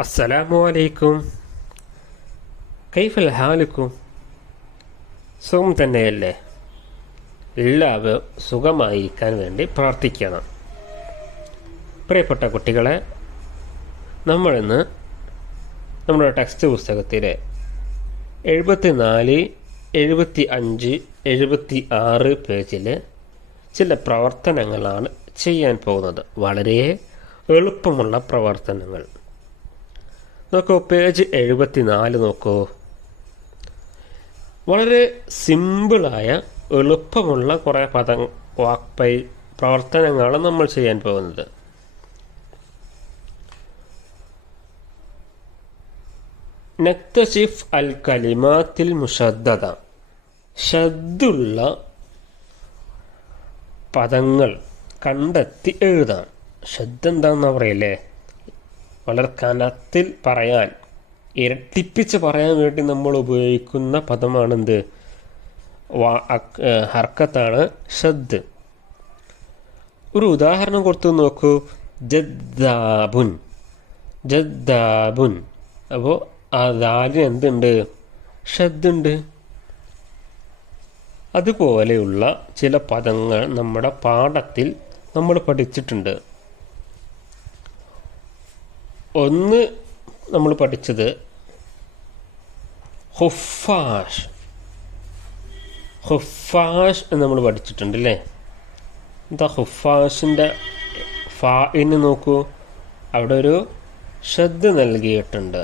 അസ്സലാമു അലൈക്കും. കൈഫൽ ഹാലുക്കും. സുഖം തന്നെയല്ലേ? എല്ലാവരും സുഖമായിരിക്കാൻ വേണ്ടി പ്രാർത്ഥിക്കണം. പ്രിയപ്പെട്ട കുട്ടികളെ, നമ്മളിന്ന് നമ്മുടെ ടെക്സ്റ്റ് പുസ്തകത്തിലെ 74, 75, 76 പേജിൽ ചില പ്രവർത്തനങ്ങളാണ് ചെയ്യാൻ പോകുന്നത്. വളരെ എളുപ്പമുള്ള പ്രവർത്തനങ്ങൾ. നോക്കൂ, പേജ് 74 നോക്കൂ. വളരെ സിമ്പിളായ എളുപ്പമുള്ള കുറേ പ്രവർത്തനങ്ങളാണ് നമ്മൾ ചെയ്യാൻ പോകുന്നത്. നക്തശിഫ് അൽ കലിമാത്തിൽ മുഷദ്ദദ, ഷദ്ദുള്ള പദങ്ങൾ കണ്ടെത്തി എഴുതാം. ഷദ്ദ് എന്താണെന്ന് പറയില്ലേ? വളരെ കനത്തിൽ പറയാൻ, ഇരട്ടിപ്പിച്ച് പറയാൻ വേണ്ടി നമ്മൾ ഉപയോഗിക്കുന്ന പദമാണെന്ത്? ഹർക്കത്താണ് ഷദ്ദ്. ഒരു ഉദാഹരണം കൊടുത്തു നോക്കൂ. ജദ്ദാബുൻ, ജദ്ദാബുൻ. അപ്പോൾ ആ ദാലിന് എന്തുണ്ട്? ഷദ്ദുണ്ട്. അതുപോലെയുള്ള ചില പദങ്ങൾ നമ്മുടെ പാഠത്തിൽ നമ്മൾ പഠിച്ചിട്ടുണ്ട്. ഒന്ന് നമ്മൾ പഠിച്ചത് ഹുഫാഷ്. ഹുഫാഷ് എന്ന് നമ്മൾ പഠിച്ചിട്ടുണ്ട് അല്ലേ? എന്താ ഹുഫാഷിൻ്റെ ഫാഇന് നോക്കൂ, അവിടെ ഒരു ഷദ്ദ് നൽകിയിട്ടുണ്ട്.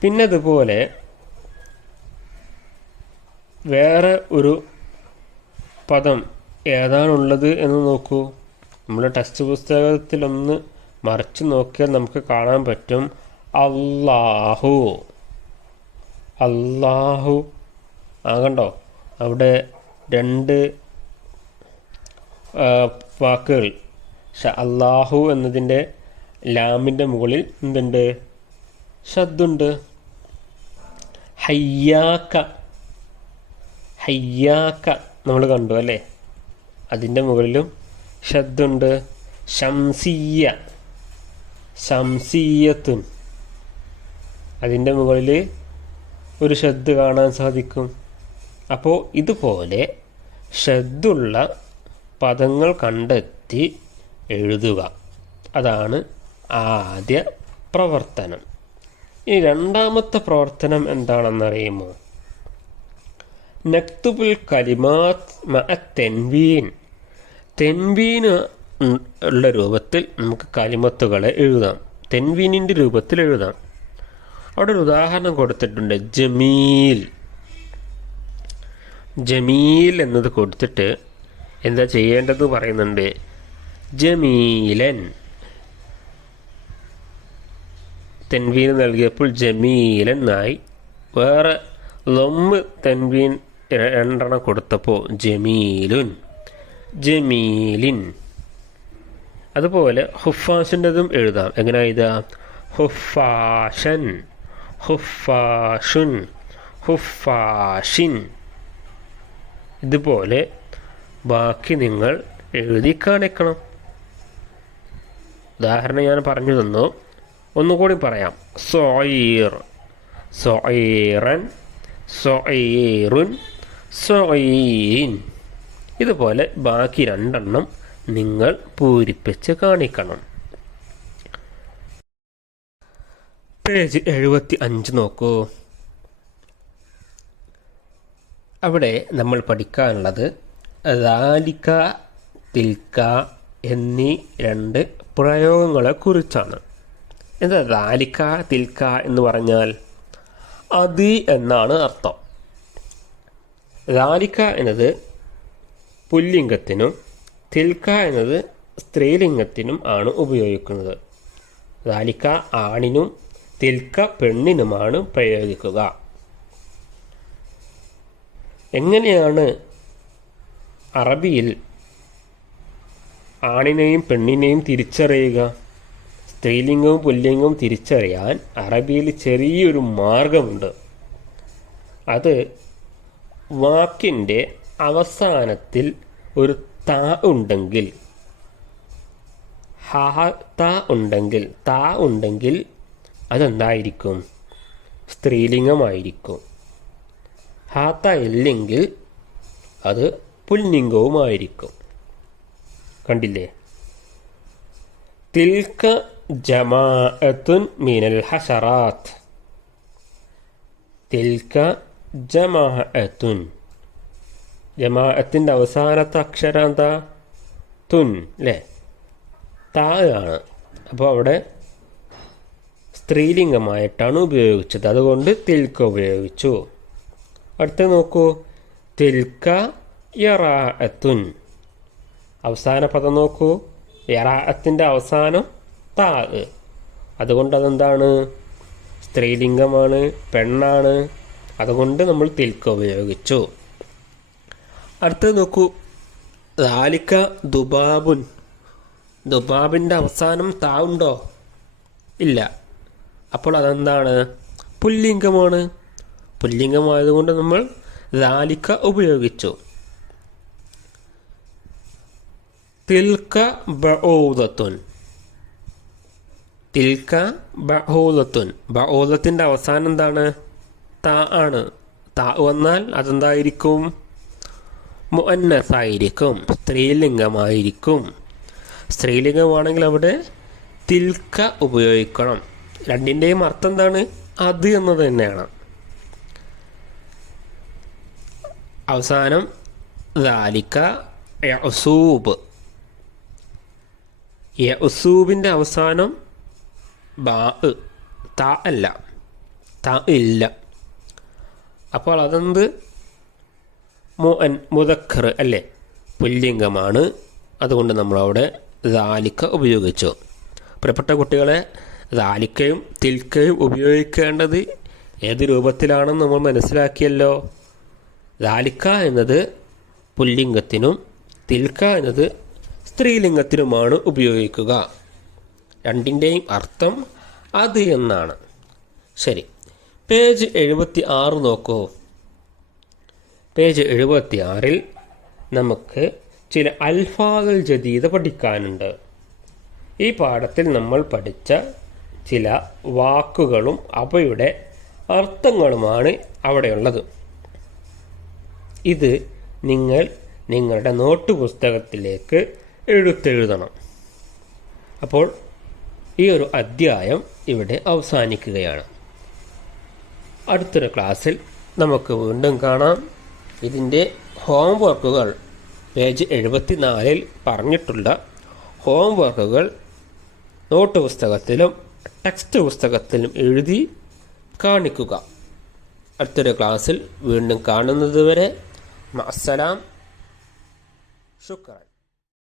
പിന്നെ അതുപോലെ വേറെ ഒരു പദം ഏതാണുള്ളത് എന്ന് നോക്കൂ. നമ്മുടെ ടെക്സ്റ്റ് പുസ്തകത്തിലൊന്ന് മറിച്ച് നോക്കിയാൽ നമുക്ക് കാണാൻ പറ്റും അല്ലാഹു. അല്ലാഹു കണ്ടോ? അവിടെ രണ്ട് വാക്കുകൾ. അല്ലാഹു എന്നതിൻ്റെ ലാമിൻ്റെ മുകളിൽ എന്തുണ്ട്? ഷദ്ദുണ്ട്. ഹയ്യാക്ക, ഹയ്യാക്ക നമ്മൾ കണ്ടു അല്ലേ? അതിൻ്റെ മുകളിലും ഷദ്ദുണ്ട്. ശംസിയ, ശംസിയത്തുൻ, അതിൻ്റെ മുകളിൽ ഒരു ഷദ്ദ് കാണാൻ സാധിക്കും. അപ്പോൾ ഇതുപോലെ ഷദ്ദുള്ള പദങ്ങൾ കണ്ടെത്തി എഴുതുക. അതാണ് ആദ്യ പ്രവർത്തനം. ഇനി രണ്ടാമത്തെ പ്രവർത്തനം എന്താണെന്നറിയുമോ? നക്തുബുൽ കലിമാത്ത് മഅ തെൻവീൻ. തെൻവീന് ഉള്ള രൂപത്തിൽ നമുക്ക് കലിമത്തുകളെ എഴുതാം. തെൻവീനിൻ്റെ രൂപത്തിൽ എഴുതാം. അവിടെ ഒരു ഉദാഹരണം കൊടുത്തിട്ടുണ്ട്. ജമീൽ. ജമീൽ എന്നത് കൊടുത്തിട്ട് എന്താ ചെയ്യേണ്ടത് പറയുന്നുണ്ട്. ജമീലൻ. തെൻവീൻ നൽകിയപ്പോൾ ജമീലൻ ആയി. വേറെ ലൊമ്മ് തെൻവീൻ 2 കൊടുത്തപ്പോൾ ജമീലുൻ, ജമീലിൻ. അതുപോലെ ഹുഫാഷിൻ്റെതും എഴുതാം. എങ്ങനെ എഴുതാം? ഹുഫാഷൻ, ഹുഫാഷുൻ, ഹുഫാഷിൻ. ഇതുപോലെ ബാക്കി നിങ്ങൾ എഴുതി കാണിക്കണം. ഉദാഹരണം ഞാൻ പറഞ്ഞു തന്നു, ഒന്നുകൂടി പറയാം. സൊയീർ, സൊയീറൻ, സൊയീറുൻ, സൊയീൻ. ഇതുപോലെ ബാക്കി 2 നിങ്ങൾ പൂരിപ്പിച്ച് കാണിക്കണം. പേജ് 75 നോക്കൂ. അവിടെ നമ്മൾ പഠിക്കാനുള്ളത് ദാലിക, തിൽക എന്നീ 2 പ്രയോഗങ്ങളെക്കുറിച്ചാണ്. എന്താ ദാലിക, തിൽക എന്ന് പറഞ്ഞാൽ? അത് എന്നാണ് അർത്ഥം. ദാലിക എന്നത് പുല്ലിംഗത്തിനും തിൽക എന്നത് സ്ത്രീലിംഗത്തിനും ആണ് ഉപയോഗിക്കുന്നത്. ദാലിക ആണിനും തിൽക പെണ്ണിനുമാണ് പ്രയോഗിക്കുക. എങ്ങനെയാണ് അറബിയിൽ ആണിനെയും പെണ്ണിനെയും തിരിച്ചറിയുക? സ്ത്രീലിംഗവും പുല്ലിംഗവും തിരിച്ചറിയാൻ അറബിയിൽ ചെറിയൊരു മാർഗമുണ്ട്. അത് വാക്കിൻ്റെ അവസാനത്തിൽ ഒരു താ ഉണ്ടെങ്കിൽ ത ഉണ്ടെങ്കിൽ അതെന്തായിരിക്കും? സ്ത്രീലിംഗമായിരിക്കും. ത ഇല്ലെങ്കിൽ അത് പുല്ലിംഗവുമായിരിക്കും. കണ്ടില്ലേ? തിൽക ജമാഅത്തുൻ മിനൽ ഹശറാത്ത്. തിൽക ജമാഅത്തുൻ. ജമാഅത്തിൻ്റെ അവസാനത്തെ അക്ഷരം എന്താ? തുൻ അല്ലേ? താ ആണ്. അപ്പോൾ അവിടെ സ്ത്രീലിംഗമായിട്ടാണ് ഉപയോഗിച്ചത്. അതുകൊണ്ട് തിൽക്ക ഉപയോഗിച്ചു. അടുത്ത് നോക്കൂ. തിൽക്ക യറാഅത്തുൻ. അവസാന പദം നോക്കൂ. യറാഅത്തിൻ്റെ അവസാനം താ. അതുകൊണ്ട് അതെന്താണ്? സ്ത്രീലിംഗമാണ്, പെണ്ണാണ്. അതുകൊണ്ട് നമ്മൾ തിൽക്ക ഉപയോഗിച്ചു. അടുത്തത് നോക്കൂ. ദാലിക ദുബാബുൻ. ദുബാബിൻ്റെ അവസാനം താ ഉണ്ടോ? ഇല്ല. അപ്പോൾ അതെന്താണ്? പുല്ലിംഗമാണ്. പുല്ലിംഗമായതുകൊണ്ട് നമ്മൾ ദാലിക ഉപയോഗിച്ചു. തിൽക ബഊദത്തുൻ. തിൽക ബഊദത്തുൻ. ബഊദത്തിൻ്റെ അവസാനം എന്താണ്? താ ആണ്. താ വന്നാൽ അതെന്തായിരിക്കും? മുഅന്നസായിരിക്കും, സ്ത്രീലിംഗമായിരിക്കും. സ്ത്രീലിംഗമാണെങ്കിൽ അവിടെ തിൽക്ക ഉപയോഗിക്കണം. രണ്ടിൻ്റെയും അർത്ഥം എന്താണ്? അത് എന്നത് തന്നെയാണ്. അവസാനം ദാലിക യഅ്സൂബ്. യഅ്സൂബിൻ്റെ അവസാനം ബാ. താ അല്ല, താ ഇല്ല. അപ്പോൾ അതെന്ത്? മുദക്കർ അല്ലേ? പുല്ലിംഗമാണ്. അതുകൊണ്ട് നമ്മളവിടെ ദാലിക ഉപയോഗിച്ചു. പ്രിയപ്പെട്ട കുട്ടികളെ, ദാലിക്കയും തിൽക്കയും ഉപയോഗിക്കേണ്ടത് ഏത് രൂപത്തിലാണെന്ന് നമ്മൾ മനസ്സിലാക്കിയല്ലോ. ദാലിക എന്നത് പുല്ലിംഗത്തിനും തിൽക്ക എന്നത് സ്ത്രീലിംഗത്തിനുമാണ് ഉപയോഗിക്കുക. രണ്ടിൻ്റെയും അർത്ഥം അത് എന്നാണ്. ശരി, പേജ് 76 നോക്കൂ. പേജ് 76 നമുക്ക് ചില അൽഫാദുൽ ജദീദ പഠിക്കാനുണ്ട്. ഈ പാഠത്തിൽ നമ്മൾ പഠിച്ച ചില വാക്കുകളും അവയുടെ അർത്ഥങ്ങളുമാണ് അവിടെയുള്ളത്. ഇത് നിങ്ങൾ നിങ്ങളുടെ നോട്ട് പുസ്തകത്തിലേക്ക് എടുത്തെഴുതണം. അപ്പോൾ ഈ ഒരു അധ്യായം ഇവിടെ അവസാനിക്കുകയാണ്. അടുത്തൊരു ക്ലാസ്സിൽ നമുക്ക് വീണ്ടും കാണാം. ഇതിൻ്റെ ഹോംവർക്കുകൾ പേജ് 74 പറഞ്ഞിട്ടുള്ള ഹോംവർക്കുകൾ നോട്ട് പുസ്തകത്തിലും ടെക്സ്റ്റ് പുസ്തകത്തിലും എഴുതി കാണിക്കുക. അടുത്തൊരു ക്ലാസ്സിൽ വീണ്ടും കാണുന്നത് വരെ മഅസ്സലാം. ശുക്രൻ.